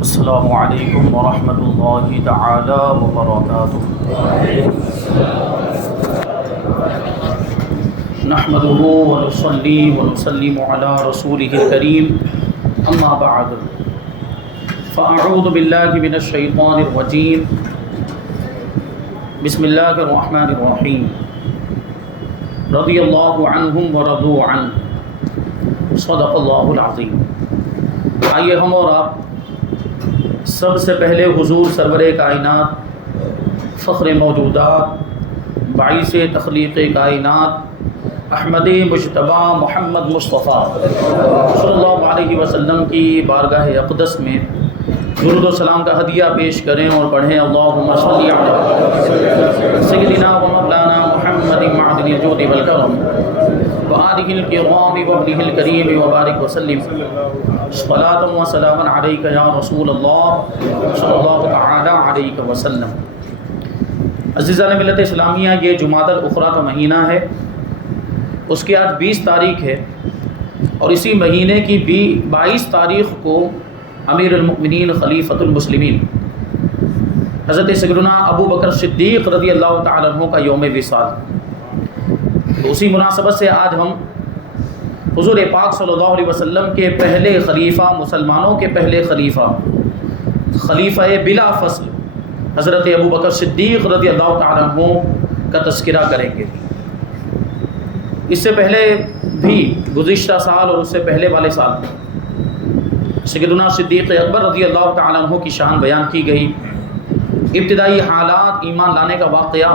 السلام علیکم ورحمۃ اللہ تعالی وبرکاتہ۔ نحمده ونصلي ونسلم على رسوله الكريم اما بعد فاعوذ باللہ من الشیطان الرجیم بسم اللہ الرحمن الرحیم رضی اللہ عنہم ورضوا عنہ صدق اللہ العظیم۔ آئیے ہم اور آپ سب سے پہلے حضور سرور کائنات، فخر موجودات، باعث تخلیق کائنات، احمد مجتبی محمد مصطفیٰ صلی اللہ علیہ وسلم کی بارگاہ اقدس میں درود و سلام کا ہدیہ پیش کریں اور پڑھیں اللہم صلی علی سیدنا و مولانا محمد معدن الجود والکرم وآلہ الکرام وابنہ الکریم وبارک وسلم صلاۃ و سلام علیک یا رسول اللہ صلی اللہ تعالی علیہ وسلم۔ عزیزان ملت اسلامیہ، یہ جمادی الاخری کا مہینہ ہے، اس کی آج 20 تاریخ ہے، اور اسی مہینے کی 22 تاریخ کو امیر المؤمنین خلیفۃ المسلمین حضرت سیدنا ابو بکر صدیق رضی اللہ تعالیٰ عنہ کا یوم وصال، تو اسی مناسبت سے آج ہم حضور پاک صلی اللہ علیہ وسلم کے پہلے خلیفہ، مسلمانوں کے پہلے خلیفہ بلا فصل حضرت ابو بکر صدیق رضی اللہ تعالیٰ عنہ کا تذکرہ کریں گے۔ اس سے پہلے بھی گزشتہ سال اور اس سے پہلے والے سال سیدنا صدیق اکبر رضی اللہ تعالیٰ عنہ کی شان بیان کی گئی، ابتدائی حالات، ایمان لانے کا واقعہ،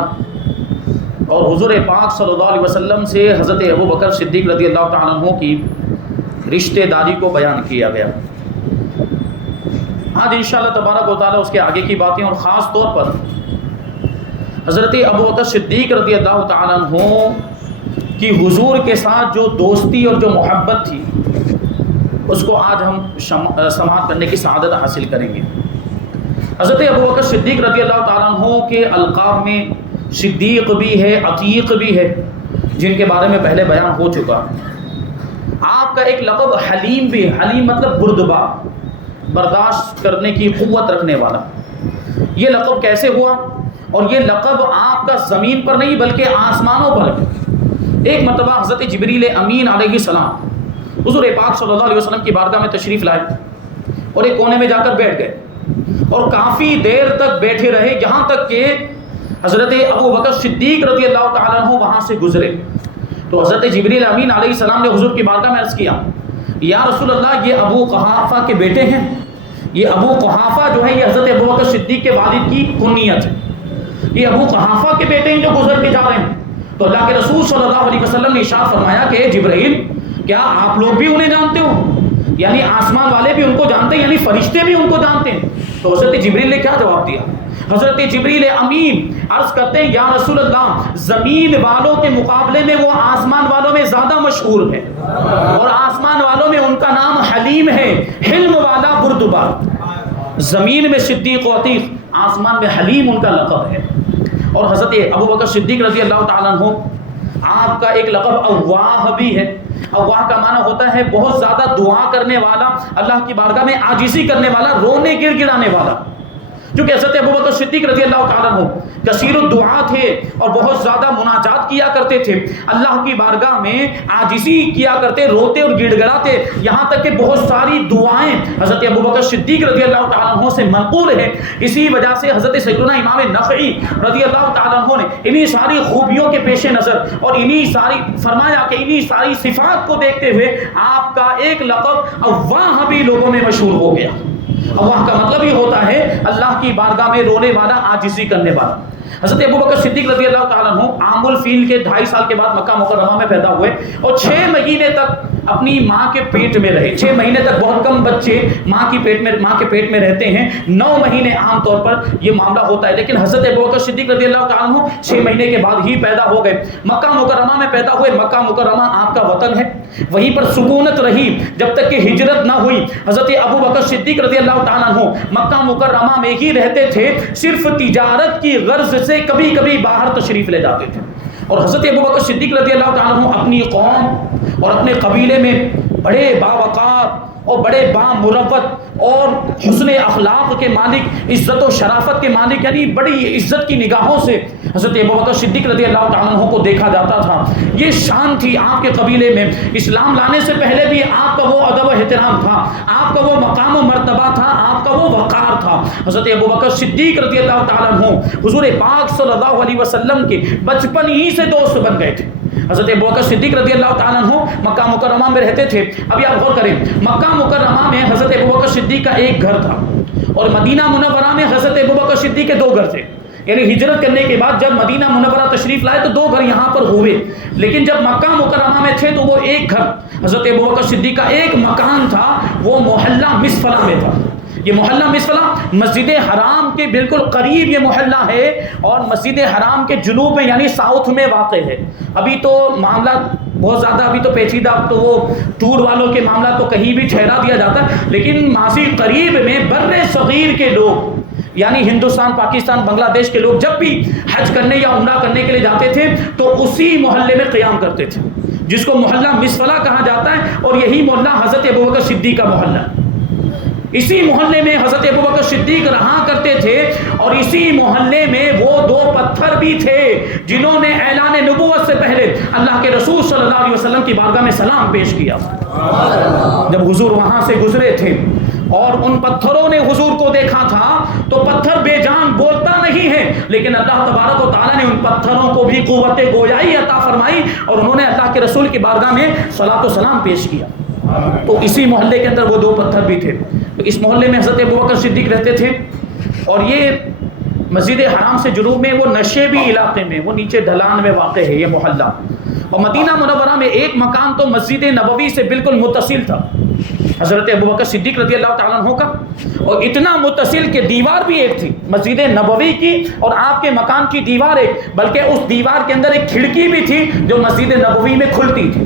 اور حضور پاک صلی اللہ علیہ وسلم سے حضرت ابو بکر صدیق رضی اللہ تعالیٰ عنہ کی رشتہ داری کو بیان کیا گیا۔ آج انشاءاللہ تبارک و تعالیٰ اس کے آگے کی باتیں، اور خاص طور پر حضرت ابو بکر صدیق رضی اللہ تعالیٰ عنہ کی حضور کے ساتھ جو دوستی اور جو محبت تھی، اس کو آج ہم سماعت کرنے کی سعادت حاصل کریں گے۔ حضرت ابو بکر صدیق رضی اللہ تعالیٰ عنہ کے القاب میں صدیق بھی ہے، عتیق بھی ہے، جن کے بارے میں پہلے بیان ہو چکا۔ آپ کا ایک لقب حلیم بھی ہے، حلیم مطلب بردبار، برداشت کرنے کی قوت رکھنے والا۔ یہ لقب کیسے ہوا؟ اور یہ لقب آپ کا زمین پر نہیں بلکہ آسمانوں پر ہے۔ ایک مرتبہ حضرت جبریل امین علیہ السلام حضور پاک صلی اللہ علیہ وسلم کی بارگاہ میں تشریف لائے اور ایک کونے میں جا کر بیٹھ گئے، اور کافی دیر تک بیٹھے رہے، یہاں تک کہ حضرت ابو بکر صدیق رضی اللہ تعالیٰ عنہ وہاں سے گزرے۔ تو حضرت جبریل امین علیہ السلام نے حضور کی بارگاہ میں عرض کیا، یا رسول اللہ، یہ ابو قحافہ کے بیٹے ہیں۔ یہ ابو قحافہ جو ہے، یہ حضرت ابو بکر صدیق کے والد کی کنیت ہے۔ یہ ابو قحافہ کے بیٹے ہیں جو گزر کے جا رہے ہیں۔ تو اللہ کے رسول صلی اللہ علیہ وسلم نے ارشاد فرمایا کہ جبرائیل، کیا آپ لوگ بھی انہیں جانتے ہو؟ یعنی آسمان والے بھی ان کو جانتے ہیں، یعنی فرشتے بھی ان کو جانتے ہیں۔ تو حضرت جبریل نے کیا جواب دیا؟ حضرت جبریل امین عرض کرتے ہیں، یا رسول اللہ، زمین والوں کے مقابلے میں وہ آسمان والوں میں زیادہ مشہور ہے، اور آسمان والوں میں ان کا نام حلیم ہے، حلم والا بردبار۔ زمین میں صدیق و عتیق، آسمان میں حلیم ان کا لقب ہے۔ اور حضرت ابو بکر صدیق رضی اللہ تعالیٰ عنہ، آپ کا ایک لقب اواہ بھی ہے۔ اواہ کا معنی ہوتا ہے بہت زیادہ دعا کرنے والا، اللہ کی بارگاہ میں عاجزی کرنے والا، رونے گڑ گڑانے والا۔ کیونکہ حضرت ابو بکر صدیق رضی اللہ تعالیٰ عنہ کثیر الدعا تھے اور بہت زیادہ مناجات کیا کرتے تھے، اللہ کی بارگاہ میں عاجزی کیا کرتے، روتے اور گڑ گڑاتے، یہاں تک کہ بہت ساری دعائیں حضرت ابو بکر صدیق رضی اللہ تعالیٰ عنہ سے منقول ہیں۔ اسی وجہ سے حضرت سیدنا امام نخعی رضی اللہ تعالیٰ عنہ نے انہی ساری خوبیوں کے پیش نظر اور انہی ساری فرمایا کہ انہی ساری صفات کو دیکھتے ہوئے آپ کا ایک لقب اواہ بھی لوگوں میں مشہور ہو گیا۔ اللہ کا مطلب یہ ہوتا ہے اللہ کی بارگاہ میں رونے والا، عاجزی کرنے والا۔ حضرت ابو بکر صدیق رضی اللہ تعالیٰ عنہ عام الفیل کے 2.5 سال کے بعد مکہ مکرمہ میں پیدا ہوئے، اور 6 مہینے تک اپنی ماں کے پیٹ میں رہے۔ 6 مہینے تک بہت کم بچے ماں کے پیٹ میں رہتے ہیں، 9 مہینے عام طور پر یہ معاملہ ہوتا ہے، لیکن حضرت ابو بکر صدیق رضی اللہ تعالیٰ عنہ 6 مہینے کے بعد ہی پیدا ہو گئے۔ مکہ مکرمہ میں پیدا ہوئے، مکہ مکرمہ آپ کا وطن ہے، وہیں پر سکونت رہی جب تک کہ ہجرت نہ ہوئی۔ حضرت ابو بکر صدیق رضی اللہ تعالیٰ عنہ مکہ مکرمہ میں ہی رہتے تھے، صرف تجارت کی غرض سے کبھی کبھی باہر تشریف لے جاتے تھے۔ اور حضرت ابو بکر صدیق رضی اللہ تعالیٰ عنہ اپنی قوم اور اپنے قبیلے میں بڑے باوقار اور بڑے بامروت اور حسن اخلاق کے مالک، عزت و شرافت کے مالک، یعنی بڑی عزت کی نگاہوں سے حضرت ابوبکر صدیق رضی اللہ تعالیٰ عنہ کو دیکھا جاتا تھا۔ یہ شان تھی آپ کے قبیلے میں، اسلام لانے سے پہلے بھی آپ کا وہ ادب و احترام تھا، آپ کا وہ مقام و مرتبہ تھا، آپ کا وہ وقار تھا۔ حضرت ابوبکر صدیق رضی اللہ تعالیٰ عنہ حضور پاک صلی اللہ علیہ وسلم کے بچپن ہی سے دوست بن گئے تھے۔ حضرت ابوبکر صدیق رضی اللہ تعالیٰ عنہ مکہ مکرمہ میں رہتے تھے۔ ابھی آپ غور کریں، مکہ مکرمہ میں حضرت ابوبکر صدیق کا ایک گھر تھا، اور مدینہ منورہ میں حضرت ابوبکر صدیق کے 2 گھر تھے۔ یعنی ہجرت کرنے کے بعد جب مدینہ منورہ تشریف لائے تو 2 گھر یہاں پر ہوئے، لیکن جب مکہ مکرمہ میں تھے تو وہ ایک گھر حضرت ابوبکر صدیق کا ایک مکان تھا، وہ محلہ مصفلہ میں تھا۔ یہ محلہ مصفلہ مسجد حرام کے بالکل قریب یہ محلہ ہے، اور مسجد حرام کے جنوب میں یعنی ساؤتھ میں واقع ہے۔ ابھی تو معاملہ بہت زیادہ ابھی تو پیچیدہ، تو وہ ٹور والوں کے معاملہ تو کہیں بھی ٹھہرا دیا جاتا ہے، لیکن ماضی قریب میں بر صغیر کے لوگ یعنی ہندوستان، پاکستان، بنگلہ دیش کے لوگ جب بھی حج کرنے یا عمرہ کرنے کے لیے جاتے تھے تو اسی محلے میں قیام کرتے تھے، جس کو محلہ مصفلہ کہا جاتا ہے، اور یہی محلہ حضرت ابوبکر صدیق کا محلہ۔ اسی محلے میں حضرت ابوبکر صدیق رہا کرتے تھے، اور اسی محلے میں وہ 2 پتھر بھی تھے جنہوں نے اعلان نبوت سے پہلے اللہ کے رسول صلی اللہ علیہ وسلم کی بارگاہ میں سلام پیش کیا۔ جب حضور وہاں سے گزرے تھے اور ان پتھروں نے حضور کو دیکھا تھا تو پتھر بے جان بولتا نہیں ہے، لیکن اللہ تبارک و تعالیٰ نے ان پتھروں کو بھی قوت گویائی عطا فرمائی، اور انہوں نے اللہ کے رسول کی بارگاہ میں صلاۃ و سلام پیش کیا۔ تو اسی محلے کے اندر وہ 2 پتھر بھی تھے۔ تو اس محلے میں حضرت ابوبکر صدیق رہتے تھے، اور یہ مسجد حرام سے جنوب میں وہ نشیبی علاقے میں، وہ نیچے ڈھلان میں واقع ہے یہ محلہ۔ اور مدینہ منورہ میں ایک مکان تو مسجد نبوی سے بالکل متصل تھا حضرت ابوبکر صدیق رضی اللہ تعالیٰ عنہ کا، اور اتنا متصل کہ دیوار بھی ایک تھی مسجد نبوی کی، اور آپ کے مکان کی دیوار ایک، بلکہ اس دیوار کے اندر ایک کھڑکی بھی تھی جو مسجد نبوی میں کھلتی تھی۔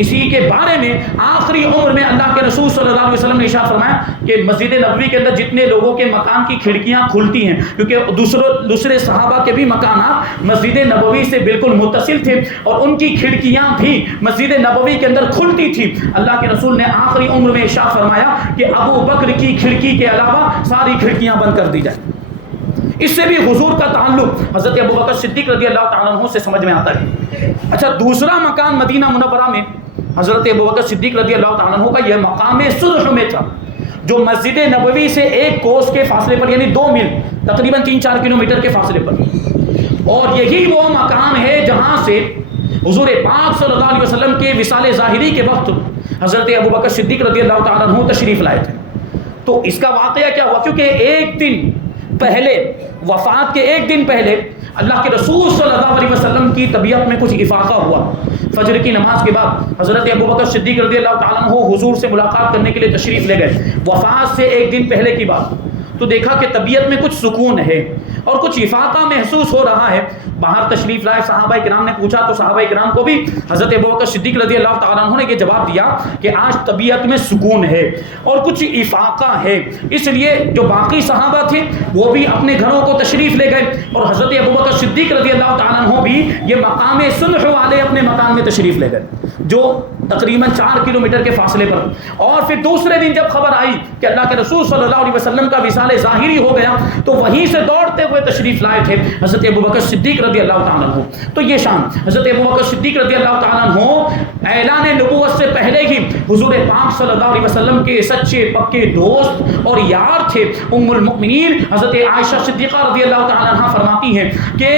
اسی کے بارے میں آخری عمر میں اللہ کے رسول صلی اللہ علیہ وسلم نے ارشاد فرمایا کہ مسجد نبوی کے اندر جتنے لوگوں کے مکان کی کھڑکیاں کھلتی ہیں، کیونکہ دوسرے صحابہ کے بھی مکانات مسجد نبوی سے بالکل متصل تھے، اور ان کی کھڑکیاں بھی مسجد نبوی کے اندر کھلتی تھی، اللہ کے رسول نے آخری عمر میں ارشاد فرمایا کہ ابو بکر کی کھڑکی کے علاوہ ساری کھڑکیاں بند کر دی جائیں۔ اس سے بھی حضور کا تعلق حضرت ابوبکر صدیق رضی اللہ تعالیٰ عنہ سے سمجھ میں آتا ہے۔ اچھا، دوسرا مکان مدینہ منورہ میں حضرت ابوبکر صدیق رضی اللہ تعالیٰ عنہ کا یہ مقام صلح میں تھا، جو مسجد نبوی سے 1 کوس کے فاصلے پر، یعنی 2 میل تقریباً 3-4 کلومیٹر کے فاصلے پر، اور یہی وہ مکان ہے جہاں سے حضور پاک صلی اللہ علیہ وسلم کے وصال ظاہری کے وقت حضرت ابوبکر صدیق رضی اللہ تعالیٰ عنہ تشریف لائے تھے۔ تو اس کا واقعہ کیا ہوا؟ کیونکہ ایک دن پہلے، وفات کے 1 دن پہلے، اللہ کے رسول صلی اللہ علیہ وسلم کی طبیعت میں کچھ افاقہ ہوا۔ فجر کی نماز کے بعد حضرت ابوبکر صدیق رضی اللہ تعالیٰ عنہ حضور سے ملاقات کرنے کے لیے تشریف لے گئے۔ وفات سے 1 دن پہلے کی بات، تو دیکھا کہ طبیعت میں کچھ سکون ہے اور کچھ افاقہ محسوس ہو رہا ہے۔ باہر تشریف لائے، صحابہ کرام نے پوچھا تو صحابہ کرام کو بھی حضرت ابوبکر صدیق رضی اللہ تعالیٰ عنہ نے یہ جواب دیا کہ آج طبیعت میں سکون ہے اور کچھ افاقہ ہے۔ اس لیے جو باقی صحابہ تھے وہ بھی اپنے گھروں کو تشریف لے گئے، اور حضرت ابوبکر صدیق رضی اللہ تعالیٰ عنہ بھی یہ مقام صلح والے اپنے مکان میں تشریف لے گئے، جو تقریباً 4 کلومیٹر کے فاصلے پر۔ اور پھر دوسرے دن جب خبر آئی کہ اللہ کے رسول صلی اللہ علیہ وسلم کا وصال ظاہری ہو گیا، تو وہیں سے دوڑتے ہوئے تشریف لائے تھے حضرت ابوبکر صدیق رضی اللہ تعالیٰ عنہ۔ تو یہ شان حضرت ابوبکر صدیق رضی اللہ تعالیٰ عنہ اعلان نبوت سے پہلے ہی حضور پاک صلی اللہ علیہ وسلم کے سچے پکے دوست اور یار تھے۔ ام المؤمنین حضرت عائشہ صدیقہ رضی اللہ تعالیٰ عنہ فرماتی ہیں کہ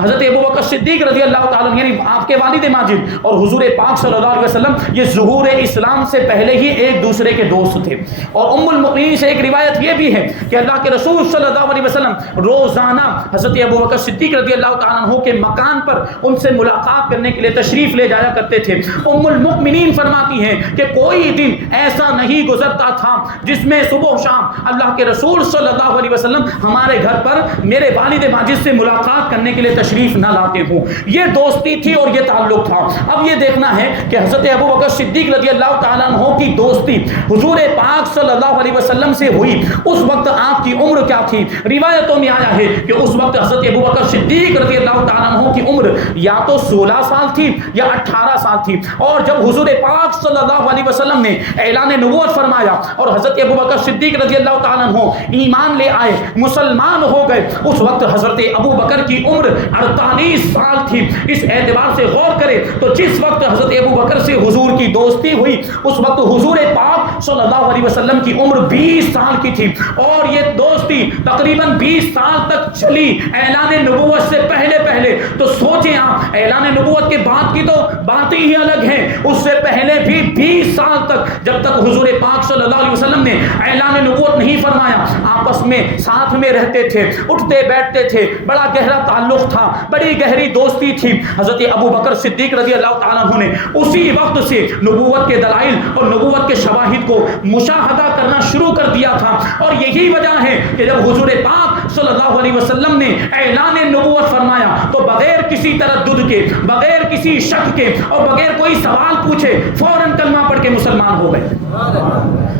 حضرت ابوبکر صدیق رضی اللہ تعالیٰ عنہ یعنی آپ کے والد ماجد اور حضور پاک صلی اللہ علیہ وسلم یہ ظہور اسلام سے پہلے ہی ایک دوسرے کے دوست تھے۔ اور ام المؤمنین سے ایک روایت یہ بھی ہے کہ اللہ کے رسول صلی اللہ علیہ وسلم روزانہ حضرت ابوبکر صدیق رضی اللہ تعالیٰ عنہ کے مکان پر ان سے ملاقات کرنے کے لیے تشریف لے جایا کرتے تھے۔ ام المؤمنین فرماتی ہیں کہ کوئی دن ایسا نہیں گزرتا تھا جس میں صبح و شام اللہ کے رسول صلی اللہ علیہ وسلم ہمارے گھر پر میرے والد ماجد سے ملاقات کرنے کے لیے تشریف نہ لاتے ہوں۔ یہ دوستی تھی اور یہ تعلق تھا۔ اب یہ دیکھنا ہے کہ حضرت ابو ابو بکر صدیق رضی اللہ تعالیٰ عنہ کی دوستی حضور پاک صلی اللہ علیہ وسلم سے ہوئی، اس وقت آپ کی عمر کیا تھی؟ روایتوں میں آیا ہے کہ اس وقت حضرت ابو بکر صدیق رضی اللہ تعالیٰ عنہ کی عمر یا تو 16 سال تھی یا 18 سال تھی، اور جب حضور پاک صلی اللہ علیہ وسلم نے اعلان نبوت فرمایا اور حضرت ابو بکر صدیق رضی اللہ تعالیٰ عنہ ایمان لے آئے، مسلمان ہو گئے، اس وقت حضرت ابو بکر کی عمر 48 سال تھی۔ اس اعتبار سے غور کرے تو جس وقت حضرت ابو بکر سے حضور کی دوستی ہوئی اس وقت حضور پاک صلی اللہ علیہ وسلم کی عمر 20 سال کی تھی، اور یہ دوستی تقریباً 20 سال تک چلی اعلان نبوت سے پہلے پہلے۔ تو سوچیں آپ، اعلان نبوت کے بعد کی تو باتیں ہی الگ ہیں، اس سے پہلے بھی 20 سال تک جب تک حضور پاک صلی اللہ علیہ وسلم نے اعلان نبوت نہیں فرمایا آپس میں ساتھ میں رہتے تھے، اٹھتے بیٹھتے تھے، بڑا گہرا تعلق تھا، بڑی گہری دوستی تھی۔ حضرت ابو بکر صدیق رضی اللہ تعالیٰ عنہ نے اسی وقت سے نبوت کے دلائل اور نبوت کے شواہد کو مشاہدہ کرنا شروع کر دیا تھا، اور یہی وجہ ہے کہ جب حضور پاک صلی اللہ علیہ وسلم نے اعلان نبوت فرمایا تو بغیر کسی تردد کے، بغیر کسی شک کے اور بغیر کوئی سوال پوچھے فوراً کلمہ پڑھ کے مسلمان ہو گئے۔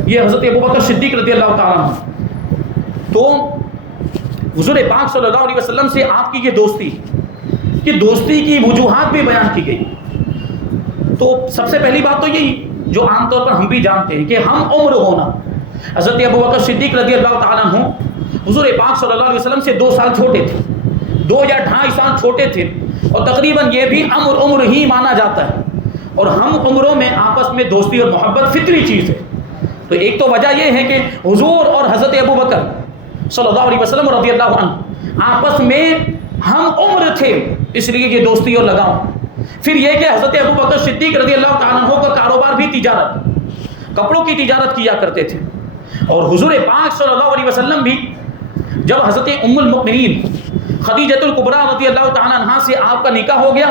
یہ حضرت ابو بکر صدیق رضی اللہ تعالیٰ عنہ۔ تو حضور پاک صلی اللہ علیہ وسلم سے آپ کی یہ دوستی کی وجوہات بھی بیان کی گئی۔ تو سب سے پہلی بات تو یہی جو عام طور پر ہم بھی جانتے ہیں کہ ہم عمر ہونا۔ حضرت ابو بکر صدیق رضی اللہ تعالیٰ عنہ حضور پاک صلی اللہ علیہ وسلم سے 2 سال چھوٹے تھے، 2 یا 2.5 سال چھوٹے تھے، اور تقریباً یہ بھی عمر ہی مانا جاتا ہے، اور ہم عمروں میں آپس میں دوستی اور محبت فطری چیز ہے۔ تو ایک تو وجہ یہ ہے کہ حضور اور حضرت ابو بکر صلی اللہ علیہ وسلم رضی اللہ عنہ آپس میں ہم عمر تھے، اس لیے یہ دوستی اور لگاؤ۔ پھر یہ کہ حضرت ابو بکر صدیق رضی اللہ تعالیٰ عنہ کا کاروبار بھی تجارت، کپڑوں کی تجارت کیا کرتے تھے، اور حضور پاک صلی اللہ علیہ وسلم بھی جب حضرت ام المؤمنین خدیجۃ الکبریٰ رضی اللہ تعالیٰ عنہا سے آپ کا نکاح ہو گیا،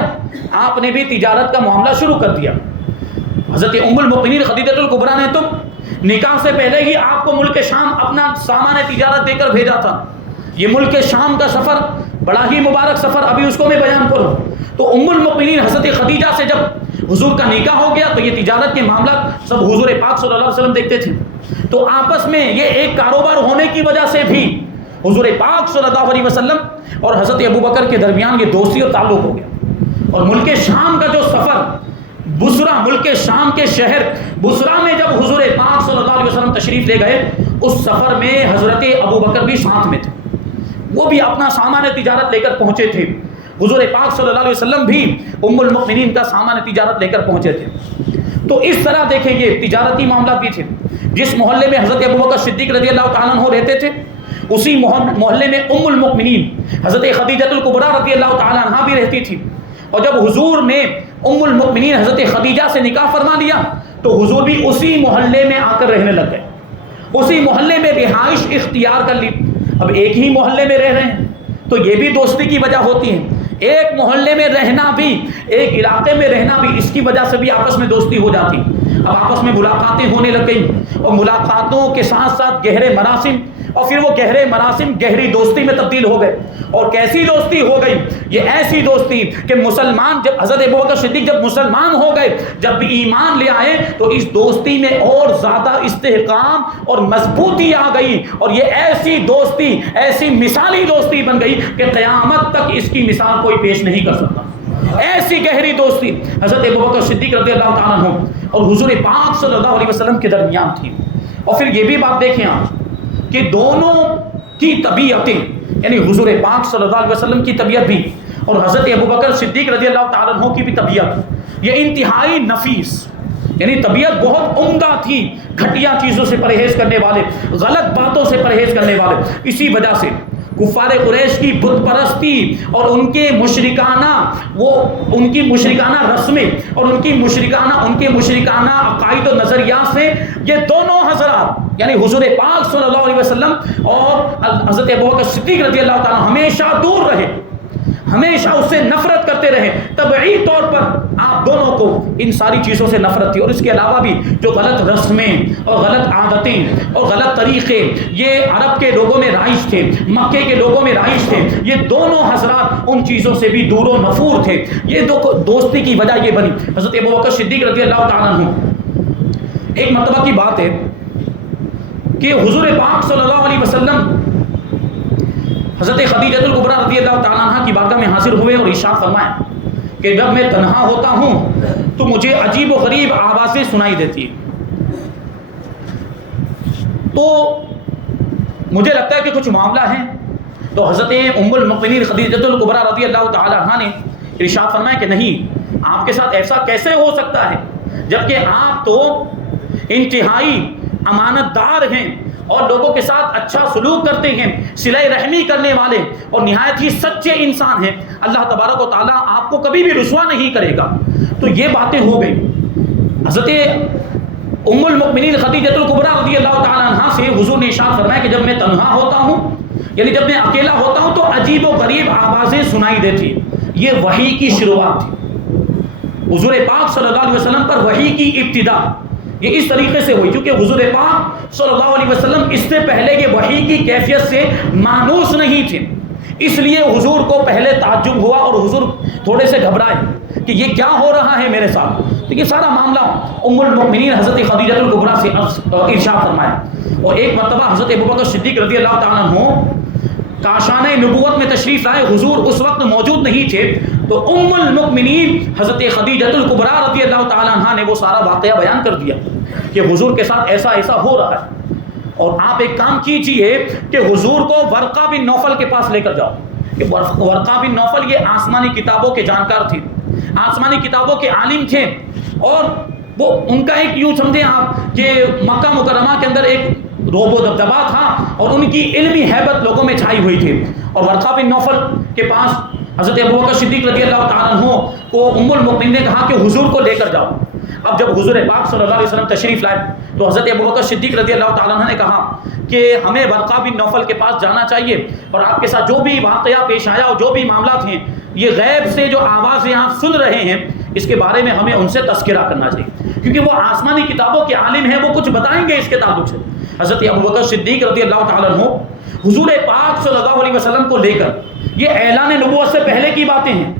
آپ نے بھی تجارت کا معاملہ شروع کر دیا۔ حضرت ام المؤمنین خدیجۃ الکبریٰ نے تو نکاح سے پہلے ہی آپ کو ملک شام اپنا سامان تجارت دے کر بھیجا تھا۔ یہ ملک شام کا سفر بڑا ہی مبارک سفر، ابھی اس کو میں بیان کروں تو ام المؤمنین حضرت خدیجہ سے جب حضور کا نکاح ہو گیا تو یہ تجارت کے معاملات سب حضور پاک صلی اللہ علیہ وسلم دیکھتے تھے۔ تو آپس میں یہ ایک کاروبار ہونے کی وجہ سے بھی حضور پاک صلی اللہ علیہ وسلم اور حضرت ابو بکر کے درمیان یہ دوستی اور تعلق ہو گیا۔ اور ملک شام کا جو سفر، بصرہ، ملک شام کے شہر بصرہ میں جب حضور پاک صلی اللہ علیہ وسلم تشریف لے گئے، اس سفر میں حضرت ابو بکر بھی ساتھ میں تھے، وہ بھی اپنا سامان تجارت لے کر پہنچے تھے۔ حضور پاک صلی اللہ علیہ وسلم بھی ام المؤمنین کا سامان تجارت لے کر پہنچے تھے۔ تو اس طرح دیکھیں یہ تجارتی معاملات بھی تھے۔ جس محلے میں حضرت ابو بکر صدیق رضی اللہ تعالیٰ عنہ رہتے تھے اسی محلے میں ام المؤمنین حضرت خدیجۃ الکبریٰ رضی اللہ تعالیٰ عنہ بھی رہتی تھی۔ اور جب حضور نے ام المؤمنین حضرت خدیجہ سے نکاح فرما لیا تو حضور بھی اسی محلے میں آ کر رہنے لگ گئے، اسی محلے میں رہائش اختیار کر لی۔ اب ایک ہی محلے میں رہ رہے ہیں تو یہ بھی دوستی کی وجہ ہوتی ہے، ایک محلے میں رہنا بھی، ایک علاقے میں رہنا بھی، اس کی وجہ سے بھی آپس میں دوستی ہو جاتی۔ اب آپس میں ملاقاتیں ہونے لگ گئی، اور ملاقاتوں کے ساتھ ساتھ گہرے مراسم، اور پھر وہ گہرے مراسم گہری دوستی میں تبدیل ہو گئے۔ اور کیسی دوستی ہو گئی؟ یہ ایسی دوستی کہ مسلمان جب حضرت ابو بکر صدیق جب مسلمان ہو گئے، جب بھی ایمان لے آئے تو اس دوستی میں اور زیادہ استحکام اور مضبوطی آ گئی، اور یہ ایسی دوستی، ایسی مثالی دوستی بن گئی کہ قیامت تک اس کی مثال کوئی پیش نہیں کر سکتا۔ ایسی گہری دوستی حضرت ابو بکر صدیق رضی اللہ تعالیٰ عنہ اور حضور پاک صلی اللہ علیہ وسلم کے درمیان تھی۔ اور پھر یہ بھی بات دیکھیں آپ کہ دونوں کی طبیعتیں، یعنی حضور پاک صلی اللہ علیہ وسلم کی طبیعت بھی اور حضرت ابو بکر صدیق رضی اللہ تعالیٰ عنہ کی بھی طبیعت، یہ انتہائی نفیس، یعنی طبیعت بہت عمدہ تھی، گھٹیا چیزوں سے پرہیز کرنے والے، غلط باتوں سے پرہیز کرنے والے۔ اسی وجہ سے کفار قریش کی بت پرستی اور ان کے مشرکانہ رسمیں اور ان کے مشرکانہ عقائد و نظریات سے یہ دونوں حضرات، یعنی حضور پاک صلی اللہ علیہ وسلم اور حضرت ابو بکر صدیق رضی اللہ تعالیٰ ہمیشہ دور رہے۔ ہمیشہ اس سے نفرت کرتے رہے. طبعی طور پر آپ دونوں کو ان ساری چیزوں سے نفرت تھی. اور اس کے علاوہ بھی جو غلط رسمیں اور غلط عادتیں اور غلط طریقے یہ عرب کے لوگوں میں رائج تھے, مکے کے لوگوں میں رائج تھے, یہ دونوں حضرات ان چیزوں سے بھی دور و نفور تھے. یہ دوستی کی وجہ یہ بنی. حضرت ابوبکر صدیق رضی اللہ تعالیٰ عنہ, ایک مرتبہ کی بات ہے کہ حضور پاک صلی اللہ علیہ وسلم حضرت خدیجہ الکبریٰ رضی اللہ تعالیٰ عنہ کی بارگاہ میں حاضر ہوئے اور ارشاد فرمائے کہ جب میں تنہا ہوتا ہوں تو مجھے عجیب و غریب آوازیں سنائی دیتی ہیں. تو مجھے لگتا ہے کہ کچھ معاملہ ہے. تو حضرت ام المؤمنین خدیجہ الکبریٰ رضی اللہ تعالیٰ عنہ نے ارشاد فرمایا کہ نہیں, آپ کے ساتھ ایسا کیسے ہو سکتا ہے جبکہ آپ تو انتہائی امانت دار ہیں اور لوگوں کے ساتھ اچھا سلوک کرتے ہیں, صلہ رحمی کرنے والے اور نہایت ہی سچے انسان ہیں. اللہ تبارک و تعالیٰ آپ کو کبھی بھی رسوا نہیں کرے گا. تو یہ باتیں ہو گئی. حضرت ام المؤمنین خدیجہ الکبریٰ رضی اللہ تعالیٰ عنہ سے حضور نے ارشاد فرمایا کہ جب میں تنہا ہوتا ہوں, یعنی جب میں اکیلا ہوتا ہوں, تو عجیب و غریب آوازیں سنائی دیتی. یہ وحی کی شروعات تھی. حضور پاک صلی اللہ علیہ وسلم پر وحی کی ابتدا یہ اس طریقے سے ہوئی, کیونکہ حضور پاک صلی اللہ علیہ وسلم اس سے پہلے یہ وحی کی کیفیت سے مانوس نہیں تھے. اس لیے حضور کو پہلے تعجب ہوا اور حضور تھوڑے سے گھبرائے کہ یہ کیا ہو رہا ہے میرے ساتھ. تو یہ سارا معاملہ ام المؤمنین حضرت خدیجہ الکبریٰ سے ارشاد فرمایا. اور ایک مرتبہ حضرت ابوبکر صدیق رضی اللہ تعالیٰ عنہ کاشانہ نبوت میں تشریف لائے. حضور اس وقت موجود نہیں تھے. تو ام المؤمنین حضرت خدیجہ الکبریٰ رضی اللہ تعالیٰ عنہ نے وہ سارا واقعہ بیان کر دیا کہ حضور کے ساتھ ایسا ایسا ہو رہا ہے, اور آپ ایک کام کیجئے کہ حضور کو ورقہ بن نوفل کے پاس لے کر جاؤ. کہ ورقہ بن نوفل یہ آسمانی کتابوں کے جانکار تھے, آسمانی کتابوں کے عالم تھے, اور وہ ان کا ایک یوں سمجھیں آپ کہ مکہ مکرمہ کے اندر ایک روب و دبدبا تھا اور ان کی علمی ہیبت لوگوں میں چھائی ہوئی تھی. اور ورقہ بن نوفل کے پاس حضرت ابوبکر صدیق رضی اللہ تعالیٰ عنہ کو ام المؤمنین نے کہا کہ حضور کو لے کر جاؤ. اب جب حضور پاک صلی اللہ علیہ وسلم تشریف لائے تو حضرت ابوبکر صدیق رضی اللہ تعالیٰ عنہ نے کہا کہ ہمیں ورقہ بن نوفل کے پاس جانا چاہیے, اور آپ کے ساتھ جو بھی واقعہ پیش آیا اور جو بھی معاملات ہیں, یہ غیب سے جو آوازیں آپ سن رہے ہیں, اس کے بارے میں ہمیں ان سے تذکرہ کرنا چاہیے, کیونکہ وہ آسمانی کتابوں کے عالم ہیں, وہ کچھ بتائیں گے اس کے تعلق سے. حضرت ابوبکر صدیق رضی اللہ تعالیٰ عنہ حضور پاک صلی اللہ علیہ وسلم کو لے کر, یہ اعلان نبوت سے پہلے کی باتیں ہیں,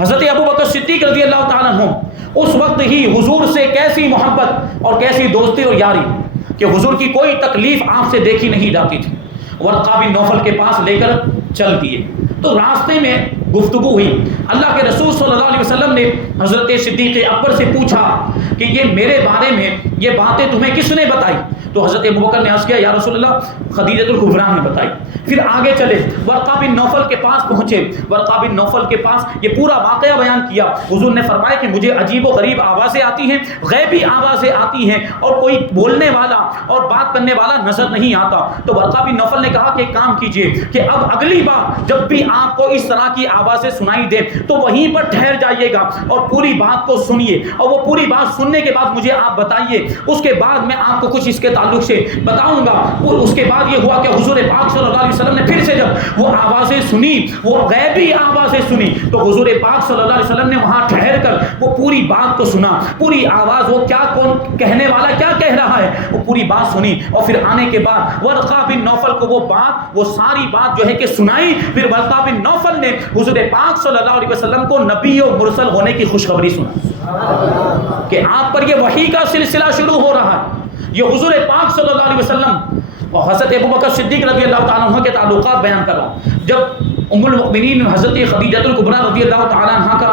حضرت ابوبکر صدیق رضی اللہ تعالیٰ عنہ اس وقت ہی حضور سے کیسی محبت اور کیسی دوستی اور یاری کہ حضور کی کوئی تکلیف آپ سے دیکھی نہیں جاتی تھی, ورقہ بن نوفل کے پاس لے کر چل دیے. تو راستے میں گفتگو ہوئی. اللہ کے رسول صلی اللہ علیہ وسلم نے حضرت صدیق اکبر سے پوچھا کہ یہ میرے بارے میں یہ باتیں تمہیں کس نے بتائی؟ تو حضرت ابوبکر نے عرض کیا یا رسول اللہ خدیجہ الکبریٰ نے بتائی. پھر آگے چلے, ورقہ بن نوفل کے پاس پہنچے. ورقہ بن نوفل کے پاس یہ پورا واقعہ بیان کیا. حضور نے فرمایا کہ مجھے عجیب و غریب آوازیں آتی ہیں, غیبی آوازیں آتی ہیں, اور کوئی بولنے والا اور بات کرنے والا نظر نہیں آتا. تو ورقہ بن نوفل نے کہا کہ ایک کام کیجئے کہ اب اگلی بار جب بھی آپ کو اس طرح کی آوازیں سنائی دے تو وہیں پر ٹھہر جائیے گا اور پوری بات کو سنیے, اور وہ پوری بات سننے کے بعد مجھے آپ بتائیے. اس کے بعد میں آپ کو کچھ اس کے تعلق سے بتاؤں گا. اس کے بعد یہ ہوا کہ حضور پاک صلی اللہ علیہ وسلم نے پھر سے جب وہ آوازیں سنی, وہ غیبی آوازیں سنی, تو حضور پاک صلی اللہ علیہ وسلم نے وہاں ٹھہر کر وہ پوری بات کو سنا. پوری آواز, وہ کیا کون کہنے والا کیا کہہ رہا ہے, وہ پوری بات سنی. اور پھر آنے کے بعد ورقہ بن نوفل کو وہ بات, وہ ساری بات جو ہے کہ سنائی. پھر ورقہ بن نوفل نے حضور پاک صلی اللہ علیہ وسلم کو نبی و مرسل ہونے کی خوشخبری سنا کہ آپ پر یہ وحی کا سلسلہ شروع ہو رہا ہے. یہ حضور پاک صلی اللہ علیہ وسلم اور حضرت ابوبکر صدیق رضی اللہ تعالیٰ عنہ کے تعلقات بیان کر رہا ہوں. جب ام المؤمنین حضرت خدیجہ الکبریٰ رضی اللہ تعالیٰ عنہ کا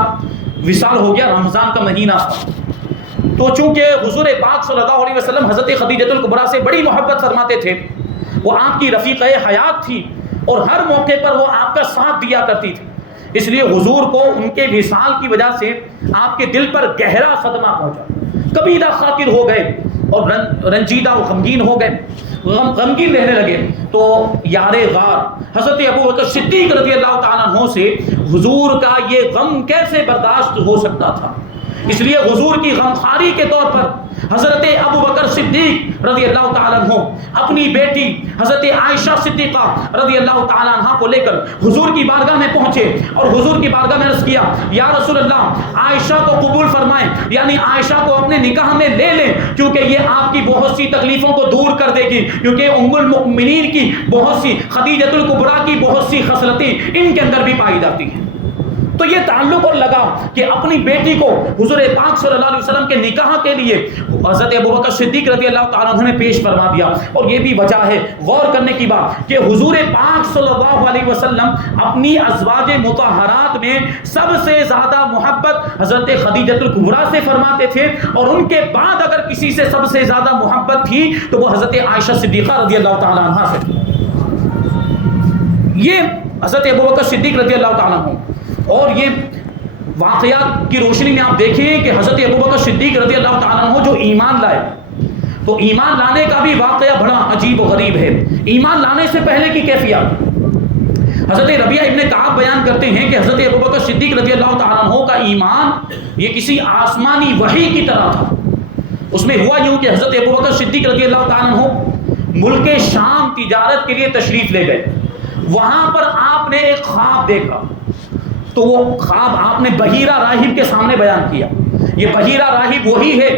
وصال ہو گیا, رمضان کا مہینہ, تو چونکہ حضور پاک صلی اللہ علیہ وسلم حضرت خدیجہ الکبریٰ سے بڑی محبت فرماتے تھے, وہ آپ کی رفیقہ حیات تھی اور ہر موقع پر وہ آپ کا ساتھ دیا کرتی تھی. اس لیے حضور کو ان کے وصال کی وجہ سے آپ کے دل پر گہرا صدمہ پہنچا. کبیرہ خاطر ہو گئے اور رنجیدہ و غمگین ہو گئے, غمگین رہنے لگے. تو یار غار حضرت ابوبکر صدیق رضی اللہ تعالیٰ عنہ سے حضور کا یہ غم کیسے برداشت ہو سکتا تھا؟ اس لیے حضور کی غمخواری کے طور پر حضرت ابو بکر صدیق رضی اللہ تعالیٰ عنہ اپنی بیٹی حضرت عائشہ صدیقہ رضی اللہ تعالیٰ عنہ کو لے کر حضور کی بارگاہ میں پہنچے اور حضور کی بارگاہ میں عرض کیا یا رسول اللہ عائشہ کو قبول فرمائیں، یعنی عائشہ کو اپنے نکاح میں لے لیں کیونکہ یہ آپ کی بہت سی تکلیفوں کو دور کر دے گی، کیونکہ ام المؤمنین کی بہت سی، خدیجۃ الکبریٰ کی بہت سی خصلتیں ان کے اندر بھی پائی جاتی ہیں۔ تو یہ تعلق اور لگا کہ اپنی بیٹی کو حضور پاک صلی اللہ علیہ وسلم کے نکاح کے لیے حضرت ابوبکر صدیق رضی اللہ تعالیٰ عنہ نے پیش فرما دیا۔ اور یہ بھی وجہ ہے غور کرنے کی بات کہ حضور پاک صلی اللہ علیہ وسلم اپنی ازواج مطہرات میں سب سے زیادہ محبت حضرت خدیجۃ الکبریٰ سے فرماتے تھے، اور ان کے بعد اگر کسی سے سب سے زیادہ محبت تھی تو وہ حضرت عائشہ صدیقہ رضی اللہ تعالیٰ عنہ سے تھی۔ یہ حضرت ابوبکر صدیق رضی اللہ تعالیٰ عنہ، اور یہ واقعات کی روشنی میں آپ دیکھیں کہ حضرت ابوبکر صدیق رضی اللہ تعالیٰ عنہ جو ایمان لائے، تو ایمان لانے کا بھی واقعہ بڑا عجیب و غریب ہے۔ ایمان لانے سے پہلے کی کیفیت حضرت ربیعہ ابن کعب بیان کرتے ہیں کہ حضرت ابوبکر صدیق رضی اللہ تعالیٰ عنہ کا ایمان یہ کسی آسمانی وحی کی طرح تھا۔ اس میں ہوا یوں کہ حضرت ابوبکر صدیق رضی اللہ تعالیٰ عنہ ملک شام تجارت کے لیے تشریف لے گئے۔ وہاں پر آپ نے ایک خواب دیکھا، تو وہ خواب آپ نے بحیرہ راہب کے سامنے بیان کیا۔ یہ بحیرہ راہب وہی ہے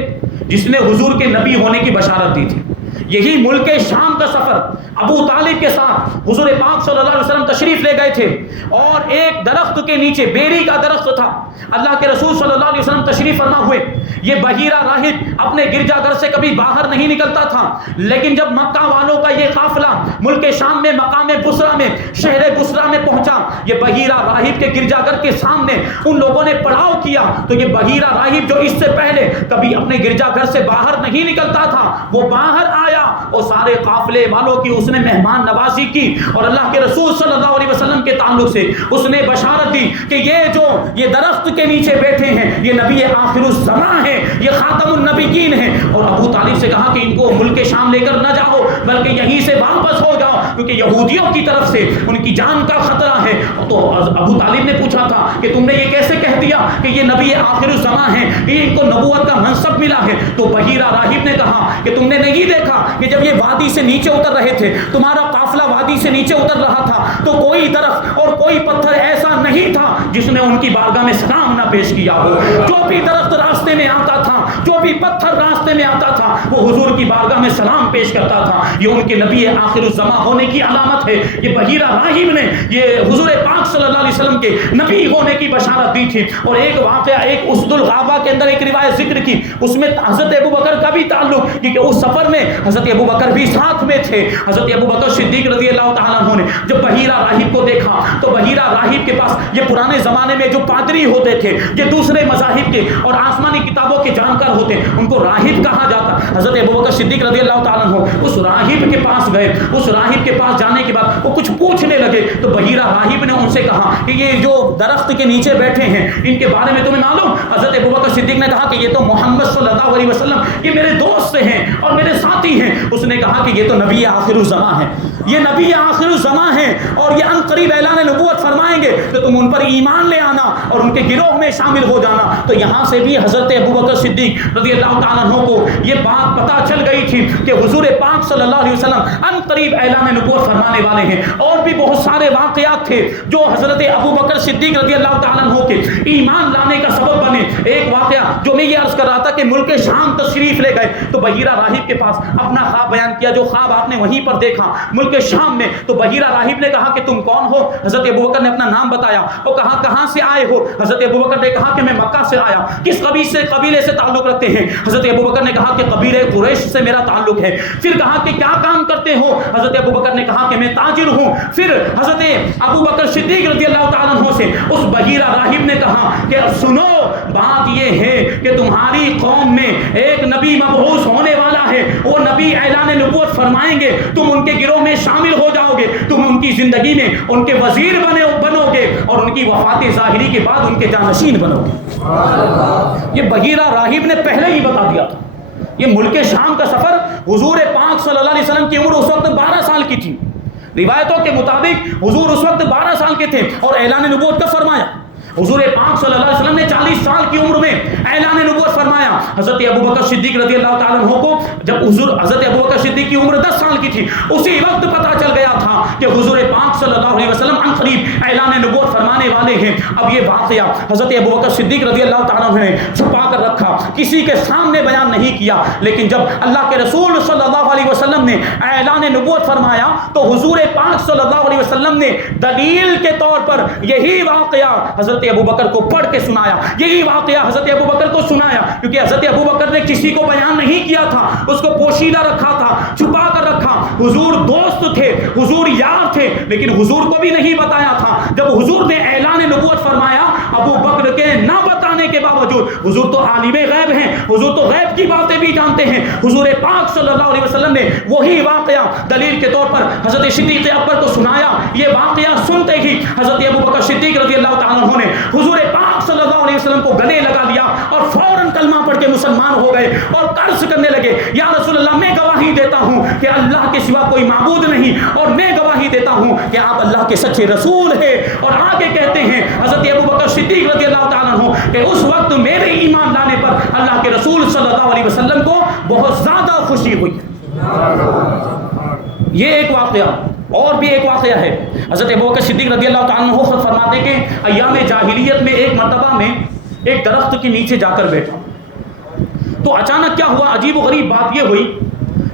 جس نے حضور کے نبی ہونے کی بشارت دی تھی۔ یہی ملک شام کا سفر ابو طالب کے ساتھ حضور پاک صلی اللہ علیہ وسلم تشریف لے گئے تھے، اور ایک درخت کے نیچے، بیری کا درخت تھا، اللہ کے رسول صلی اللہ علیہ وسلم تشریف فرما ہوئے۔ یہ بحیرہ راہب اپنے گرجا گھر سے کبھی باہر نہیں نکلتا تھا، لیکن جب مکہ والوں کا یہ قافلہ ملک شام میں مقام بصرہ میں، شہر بصرہ میں پہنچا، یہ بحیرہ راہب کے گرجا گھر کے سامنے ان لوگوں نے پڑاؤ کیا، تو یہ بحیرہ راہب جو اس سے پہلے کبھی اپنے گرجا گھر سے باہر نہیں نکلتا تھا، وہ باہر آیا اور سارے قافلے والوں کی اس نے مہمان نوازی کی، اور اللہ کے رسول صلی اللہ علیہ وسلم کے تعلق سے اس نے بشارت دی کہ یہ درخت کے نیچے بیٹھے ہیں، یہ نبی آخر الزمان ہے، یہ خاتم النبیین ہیں۔ اور ابو طالب سے کہا کہ ان کو ملک شام لے کر نہ جاؤ، بلکہ یہیں سے واپس ہو جاؤ، کیونکہ یہودیوں کی طرف سے ان کی جان کا خطرہ ہے۔ تو ابو طالب نے پوچھا تھا کہ تم نے یہ کیسے کہہ دیا کہ یہ نبی آخر الزمان ہے، ان کو نبوت کا منصب ملا ہے؟ تو بحیرہ راہب نے کہا کہ تم نے نہیں دیکھا کہ جب یہ وادی سے نیچے اتر رہے تھے، تمہارا قافلہ وادی سے نیچے اتر رہا تھا، تو کوئی درخت اور کوئی پتھر ایسا نہیں تھا جس نے ان کی بارگاہ میں سلام نہ پیش کیا ہو۔ جو بھی درخت راستے میں آتا تھا، جو بھی پتھر راستے میں آتا تھا، وہ حضور کی بارگاہ میں سلام پیش کرتا تھا۔ یہ ان کے نبی آخر الزمان ہونے کی علامت ہے۔ یہ بحیرہ راہب نے یہ حضور پاک صلی اللہ علیہ وسلم کے نبی ہونے کی بشارت دی تھی۔ اور ایک واقعہ، ایک اسد الغابہ کے اندر ایک روایت ذکر کی، اس میں حضرت ابوبکر کا بھی تعلق، کیونکہ اس سفر میں حضرت ابوبکر بھی ساتھ میں تھے۔ حضرت ابوبکر صدیق رضی اللہ تعالیٰ عنہ نے جب بحیرہ راہب کو دیکھا، تو بحیرہ راہب کے پاس، یہ پرانے زمانے میں جو پادری ہوتے تھے، یہ دوسرے مذاہب کے اور آسمانی کتابوں کے جانکار ہوتے، ان کو راہب کہا جاتا۔ حضرت ابوبکر صدیق رضی اللہ تعالیٰ عنہ اس راہب کے پاس گئے۔ اس راہب کے پاس جانے کے بعد وہ کچھ پوچھنے لگے، تو بحیرہ راہب نے ان سے کہا کہ یہ جو درخت کے نیچے بیٹھے ہیں، ان کے بارے میں تمہیں معلوم؟ حضرت ابوبکر صدیق نے کہا کہ یہ تو محمد صلی اللہ علیہ وسلم، یہ میرے دوست ہیں اور میرے ساتھی ہیں۔ اس نے کہا کہ یہ تو نبی آخر الزمان ہے، یہ نبی آخر الزمان ہے، اور یہ ان قریب اعلان نبوت فرمائیں گے، تو تم ان پر ایمان لے آنا اور ان کے گروہ میں شامل ہو جانا۔ تو یہاں سے بھی حضرت ابوبکر صدیق رضی اللہ تعالیٰ عنہ کو یہ بات پتہ چل گئی تھی کہ حضور پاک صلی اللہ علیہ وسلم ان قریب اعلان نبوت فرمانے والے ہیں۔ اور بھی بہت سارے واقعات تھے جو حضرت ابوبکر صدیق رضی اللہ تعالیٰ عنہ کے ایمان لانے کا سبب بنے۔ ایک واقعہ جو میں یہ عرض کر رہا تھا کہ ملک شام تشریف لے گئے، تو بحیرہ راہب کے پاس اپنا خواب بیان کیا، جو خواب آپ نے وہیں پر دیکھا ملک شام میں۔ تو بحیرہ راہب نے کہا کہ تم کون ہو؟ حضرت ابوبکر نے اپنا نام بتایا، اور کہا کہاں سے آئے ہو؟ حضرت ابوبکر نے کہا کہ میں مکہ سے آیا۔ کس قبیلے سے تعلق رکھتے ہیں؟ حضرت ابوبکر نے کہا کہ قبیلے قریش سے میرا تعلق ہے۔ پھر کہا کہ کیا کام کرتے ہو؟ حضرت ابوبکر نے کہا کہ میں تاجر ہوں۔ پھر حضرت ابوبکر صدیق رضی اللہ تعالیٰ عنہ سے اس بحیرہ راہب نے کہا کہ اب سنو، بات یہ ہے کہ تمہاری قوم میں ایک نبی مبعوث ہونے والا ہے، وہ نبی اعلان نبوت فرمائیں گے، تم ان کے گروہ میں شامل ہو جاؤ گے، تم ان کی زندگی میں ان کے وزیر بنو گے، اور ان کی وفات ظاہری کے بعد ان کے جانشین بنو گے۔ یہ بحیرہ راہب نے پہلے ہی بتا دیا تھا۔ یہ ملک شام کا سفر، حضور پاک صلی اللہ علیہ وسلم کی عمر اس وقت 12 سال کی تھی۔ روایتوں کے مطابق حضور اس وقت 12 سال کے تھے اور اعلان نبوت کا فرمایا۔ حضور پاک صلی اللہ علیہ وسلم نے 40 سال کی عمر میں اعلان نبوت فرمایا. حضرت ابوبکر صدیق رضی اللہ تعالیٰ عنہ کو جب حضرت ابوبکر صدیق کی عمر 10 سال کی تھی، اسی وقت پتہ چل گیا تھا کہ حضور پاک صلی اللہ علیہ وسلم عن قریب اعلان نبوت فرمانے والے ہیں. اب یہ واقعہ حضرت ابوبکر صدیق رضی اللہ تعالیٰ عنہ نے چھپا کر رکھا، کسی کے سامنے بیان نہیں کیا. لیکن جب اللہ کے رسول صلی اللہ علیہ وسلم نے اعلان نبوت فرمایا تو حضور پاک صلی اللہ علیہ وسلم نے دلیل کے طور پر یہی واقعہ حضرت ابوبکر کو پڑھ کے سنایا، یہی واقعہ حضرت ابوبکر کو سنایا. کیونکہ حضرت ابوبکر نے کسی کو بیان نہیں کیا تھا، اس کو پوشیدہ رکھا تھا، چھپا کر رکھا. حضور دوست تھے، حضور یار تھے، لیکن حضور کو بھی نہیں بتایا تھا. جب حضور نے اعلان نبوت فرمایا، ابوبکر کے نہ بتانے کے باوجود، حضور تو عالم غیب ہیں، حضور تو غیب کی باتیں بھی جانتے ہیں، حضور پاک صلی اللہ علیہ وسلم نے وہی واقعہ دلیل کے طور پر حضرت صدیق اکبر کو سنایا. یہ واقعہ سنتے ہی حضرت ابوبکر صدیق رضی اللہ تعالیٰ عنہ نے حضور پاک صلی اللہ علیہ وسلم کو گلے لگا لیا اور فوراً کلمہ پڑھ کے مسلمان ہو گئے اور قرض کرنے لگے، یا رسول اللہ میں گواہی دیتا ہوں کہ اللہ کے سوا کوئی معبود نہیں، اور میں گواہی دیتا ہوں کہ آپ اللہ کے سچے رسول ہیں. اور آگے کہتے ہیں حضرت ابوبکر صدیق رضی اللہ تعالیٰ عنہ کہ اس وقت میرے ایمان لانے پر اللہ کے رسول صلی اللہ علیہ وسلم کو بہت زیادہ خوشی ہوئی. یہ ایک واقعہ. اور بھی ایک واقعہ ہے. حضرت ابوبکر صدیق رضی اللہ تعالیٰ عنہ خود فرماتے کہ ایام جاہلیت میں ایک مرتبہ میں ایک درخت کے نیچے جا کر بیٹھا تو اچانک کیا ہوا، عجیب و غریب بات یہ ہوئی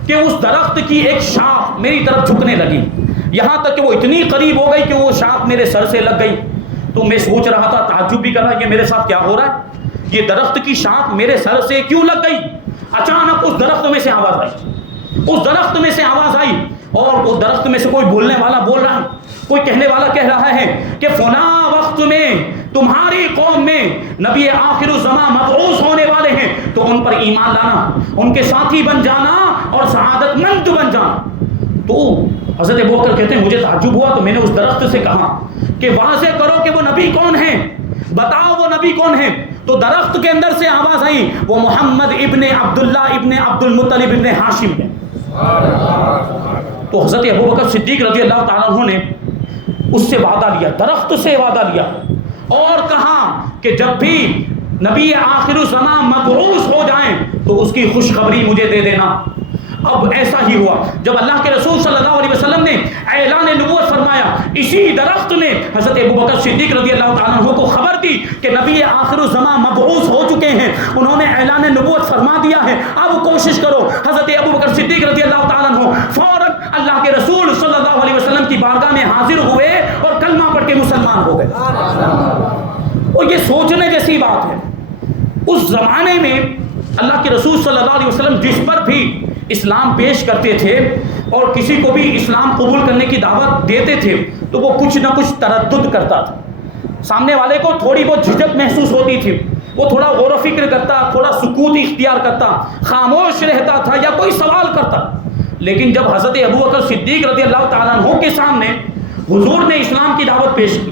کہ اس درخت کی ایک شاخ میری طرف جھکنے لگی، یہاں تک کہ وہ اتنی قریب ہو گئی کہ وہ شاخ میرے سر سے لگ گئی. تو میں سوچ رہا تھا، تعجب بھی کر رہا کہ میرے ساتھ کیا ہو رہا ہے، یہ درخت کی شاخ میرے سر سے کیوں لگ گئی. اچانک اس درخت میں سے آواز آئی، اس درخت میں سے آواز آئی، اور اس درخت میں سے کوئی بولنے والا بول رہا ہے، کوئی کہنے والا کہہ رہا ہے کہ فلاں وقت میں تمہاری قوم میں نبی آخر الزمان مبعوث ہونے والے ہیں، تو ان پر ایمان لانا، ان کے ساتھی بن جانا اور سعادت مند بن جانا. تو حضرت ابوبکر کہتے ہیں مجھے تعجب ہوا تو میں نے اس درخت سے کہا کہ واضح کرو کہ وہ نبی کون ہیں، بتاؤ وہ نبی کون ہیں. تو درخت کے اندر سے آواز آئی، وہ محمد ابن عبداللہ ابن عبد المطلب ابن ہاشم ہے. تو حضرت ابوبکر صدیق رضی اللہ تعالیٰ عنہ نے اس سے وعدہ لیا، درخت سے وعدہ لیا، اور کہا کہ جب بھی نبی آخر الزمان مبعوث ہو جائیں تو اس کی خوشخبری مجھے دے دینا. اب ایسا ہی ہوا، جب اللہ کے رسول صلی اللہ علیہ وسلم نے اعلان نبوت فرمایا، اسی درخت نے حضرت ابوبکر صدیق رضی اللہ تعالیٰ عنہ کو خبر دی کہ نبی آخر الزمان مبعوث ہو چکے ہیں، انہوں نے اعلان نبوت فرما دیا ہے. اب کوشش کرو. حضرت ابوبکر صدیق رضی اللہ تعالیٰ عنہ فوراً اللہ کے رسول صلی اللہ علیہ وسلم کی بارگاہ میں حاضر ہوئے اور کلمہ پڑھ کے مسلمان ہو گئے. اور یہ سوچنے جیسی بات ہے، اس زمانے میں اللہ کے رسول صلی اللہ علیہ وسلم جس پر بھی اسلام پیش کرتے تھے اور کسی کو بھی اسلام قبول کرنے کی دعوت دیتے تھے تو وہ کچھ نہ کچھ تردد کرتا تھا. سامنے والے کو تھوڑی بہت جھجک محسوس ہوتی تھی، وہ تھوڑا غور و فکر کرتا، تھوڑا سکوت اختیار کرتا، خاموش رہتا تھا یا کوئی سوال کرتا. لیکن جب حضرت ابوبکر صدیق رضی اللہ تعالیٰ عنہ کے سامنے حضور نے اسلام کی دعوت پیش کی،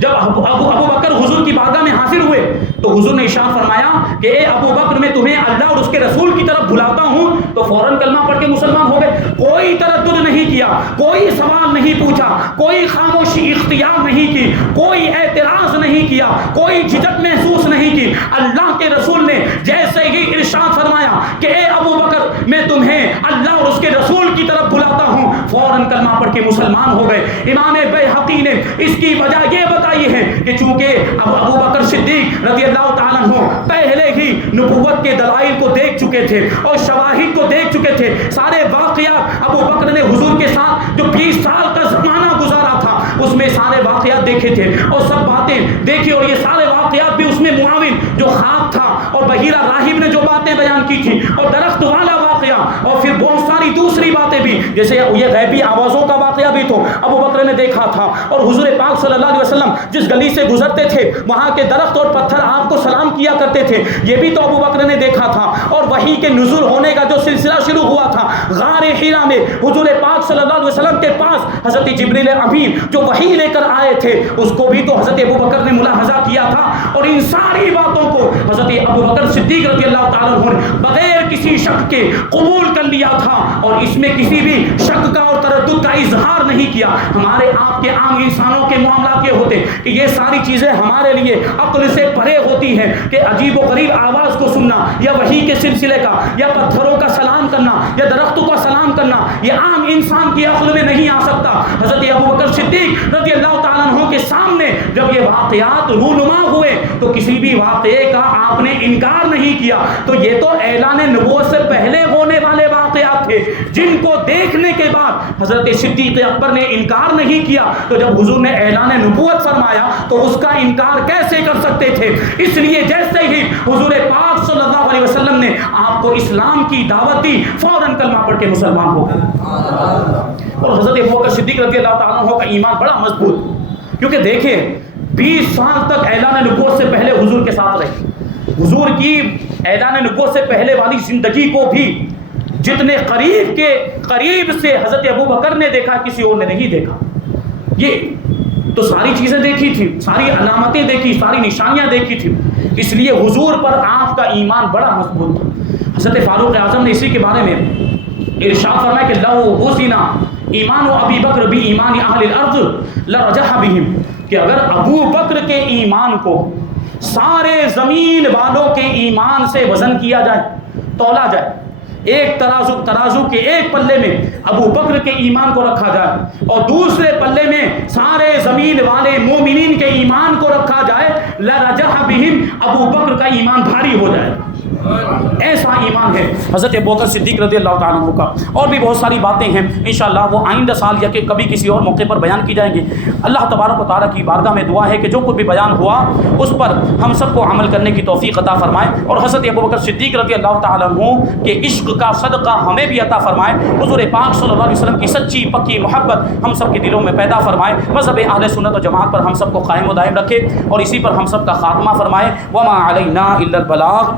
جب ابوبکر حضور کی بارگاہ میں حاضر ہوئے تو حضور نے ارشاد فرمایا کہ اے ابوبکر میں تمہیں اللہ اور اس کے رسول کی طرف بلاتا ہوں. تو فوراً کلمہ پڑھ کے مسلمان ہو گئے. کوئی تردد نہیں کیا، کوئی سوال نہیں پوچھا، کوئی خاموشی اختیار نہیں کی، کوئی اعتراض نہیں کیا، کوئی جھجک محسوس نہیں کی. اللہ کے رسول نے جیسے ہی ارشاد فرمایا کہ اے ابوبکر میں تمہیں اللہ اور اس کے رسول کی طرف بلاتا ہوں، فوراً کلمہ پڑھ کے مسلمان ہو گئے. امام بیہقی نے اس کی وجہ یہ بتائی ہے کہ چونکہ ابوبکر صدیق رضی اللہ تعالیٰ عنہ پہلے ہی نبوت کے دلائل کو دیکھ چکے تھے اور شواہد کو دیکھ چکے تھے. سارے واقعات ابوبکر نے حضور کے ساتھ جو 20 سال کا زمانہ گزارا تھا اس میں سارے واقعات دیکھے تھے اور سب باتیں دیکھی، اور یہ سارے واقعات بھی اس میں معاون جو خواب تھا اور بحیرہ راہب نے جو باتیں بیان کی تھی اور درخت والا واقعہ اور پھر بہت ساری دوسری باتیں بھی، جیسے یہ غیبی آوازوں کا واقعہ بھی تو ابوبکر نے دیکھا تھا. اور حضور پاک صلی اللہ علیہ وسلم جس گلی سے گزرتے تھے وہاں کے درخت اور پتھر آپ کو سلام کیا کرتے تھے، یہ بھی تو ابوبکر نے دیکھا تھا. اور وحی کے نزول ہونے کا جو سلسلہ شروع ہوا تھا غار حرا میں، حضور پاک صلی اللہ علیہ وسلم کے پاس حضرت جبریل امین جو وحی لے کر آئے تھے اس کو بھی تو حضرت ابوبکر نے ملاحظہ کیا تھا. اور ان ساری باتوں کو حضرت ابوبکر صدیق رضی اللہ تعالیٰ عنہ بغیر کسی شک کے قبول کر لیا تھا اور اس میں کسی بھی شک کا اور تردد کا اظہار نہیں کیا۔ ہمارے آپ کے عام انسانوں کے معاملات یہ ہوتے کہ یہ ساری چیزیں ہمارے لیے عقل سے پرے ہوتی ہیں کہ عجیب و غریب آواز کو سننا یا وحی کے سلسلے کا یا پتھروں کا سلام کرنا یا درختوں کا سلام کرنا یہ عام انسان کی عقل میں نہیں آ سکتا۔ حضرت ابوبکر صدیق رضی اللہ تعالیٰ عنہ کے سامنے جب یہ واقعات رونما ہوئے تو کسی بھی واقعے کا آپ نے انکار نہیں کیا۔ تو یہ تو اعلان نبوت سے پہلے ہونے والے واقعات تھے جن کو دیکھنے کے بعد حضرت صدیق اکبر نے انکار نہیں کیا، تو جب حضور نے اعلان نبوت فرمایا تو اس کا انکار کیسے کر سکتے تھے؟ اس لیے جیسے ہی حضور پاک صلی اللہ علیہ وسلم نے آپ کو اسلام کی دعوت دی فوراً کلمہ پڑھ کے مسلمان ہو گئے۔ اور حضرت ابوبکر صدیق رضی اللہ تعالیٰ عنہ کا ایمان بڑا مضبوط، کیونکہ دیکھیں 20 سال تک اعلان نبوت سے پہلے حضور کے ساتھ رہے۔ حضور کی اعلان نبوت سے پہلے والی زندگی کو بھی جتنے قریب سے حضرت ابوبکر نے دیکھا کسی اور نے نہیں دیکھا۔ یہ تو ساری چیزیں دیکھی تھی، ساری علامتیں دیکھی، ساری نشانیاں دیکھی تھی، اس لیے حضور پر آپ کا ایمان بڑا مضبوط تھا۔ حضرت فاروق اعظم نے اسی کے بارے میں ارشاد فرمایا کہ لو وزنا ایمان ابی بکر بی ایمان اہل الارض لرجح بہم، کہ اگر ابو بکر کے ایمان کو سارے زمین والوں کے ایمان سے وزن کیا جائے، تولا جائے، ایک ترازو کے ایک پلے میں ابو بکر کے ایمان کو رکھا جائے اور دوسرے پلے میں سارے زمین والے مومنین کے ایمان کو رکھا جائے، لرجح بہم، ابو بکر کا ایمان بھاری ہو جائے۔ ایسا ایمان ہے حضرت ابوبکر صدیق رضی اللہ تعالیٰ عنہ کا۔ اور بھی بہت ساری باتیں ہیں انشاءاللہ وہ آئندہ سال یا کہ کبھی کسی اور موقع پر بیان کی جائیں گی۔ اللہ تبارک و تعالیٰ کی بارگاہ میں دعا ہے کہ جو کچھ بھی بیان ہوا اس پر ہم سب کو عمل کرنے کی توفیق عطا فرمائے اور حضرت ابوبکر صدیق رضی اللہ تعالیٰ عنہ کے عشق کا صدقہ ہمیں بھی عطا فرمائے۔ حضور پاک صلی اللہ علیہ وسلم کی سچی پکی محبت ہم سب کے دلوں میں پیدا فرمائے۔ مذہب اہل سنت و جماعت پر ہم سب کو قائم و دائم رکھے اور اسی پر ہم سب کا خاتمہ فرمائے۔ وما علینا الا البلاغ۔